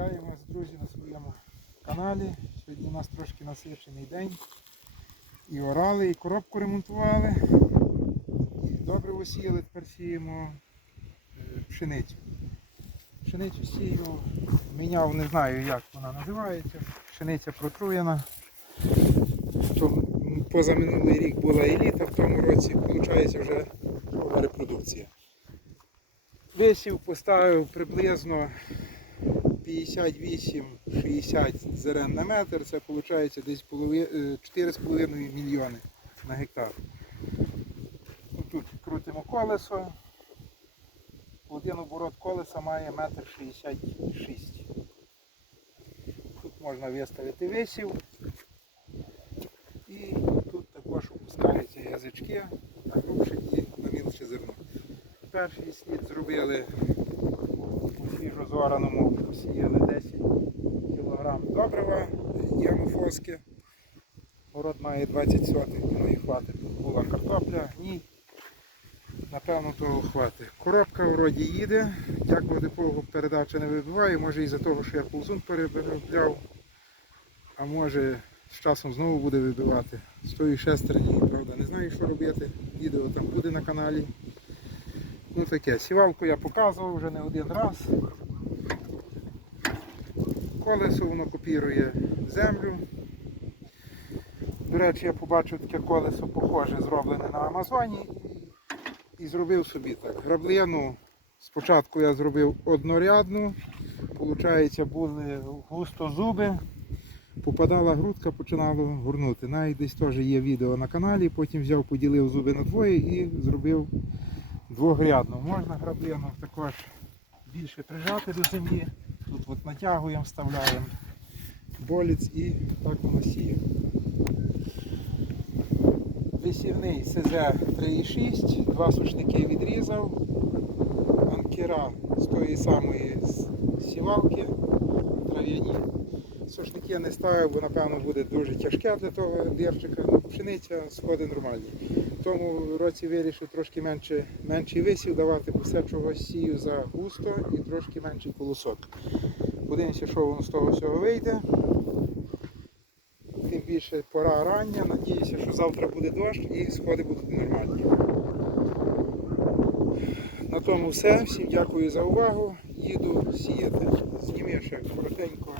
Вітаю вас, друзі, на своєму каналі. Сьогодні у нас трошки насичений день. І орали, і коробку ремонтували. І добре осіяли, тепер сіємо е, пшеницю. Пшеницю сію, міняв, не знаю як вона називається. Пшениця протруєна. Позаминулий рік була еліта, в тому році виходить вже репродукція. Висів поставив приблизно 58-60 зерен на метр, це виходить десь полови- е, 4,5 мільйони на гектар. Тут крутимо колесо. Один оборот колеса має метр 66. Тут можна виставити висів. І тут також опускаються язички на грубше і на зерно. Перший слід зробили свіжозораному посіяли 10 кг добрива ямофоски. Город має 20 сотих, воно і хватить. Тут була картопля, гній. Напевно, того хватить. Коробка вроді їде, дякувати Богу, передача не вибиває, може із-за того, що я ползун переробляв, а може з часом знову буде вибивати. З тої шестерні, правда, не знаю, що робити. Відео там буде на каналі. Ну таке, сівалку я показував вже не один раз. Колесо воно копірує землю. До речі, я побачив таке колесо похоже, зроблене на Амазоні і зробив собі так. Граблину спочатку я зробив однорядну, Получається, були густо зуби, попадала грудка, починало горнути. Навіть десь теж є відео на каналі, потім взяв, поділив зуби на двоє і зробив двогрядну. Можна граблину також більше прижати до землі. Тут от натягуємо, вставляємо боліць і так воно сіє. Висівний СЗ 3,6, два сушники відрізав, анкера з тої самої сівалки трав'яні. Сушники я не ставив, бо напевно буде дуже тяжке для того дірчика. Ну, пшениця сходи нормальні. В тому році вирішив трошки менше, менший висів давати, бо все чогось сію за густо і трошки менший колосок. Подивимося, що воно з того всього вийде. Тим більше пора рання, надіюся, що завтра буде дощ і сходи будуть нормальні. На тому все. Всім дякую за увагу. Їду сіяти. Зніми ще коротенько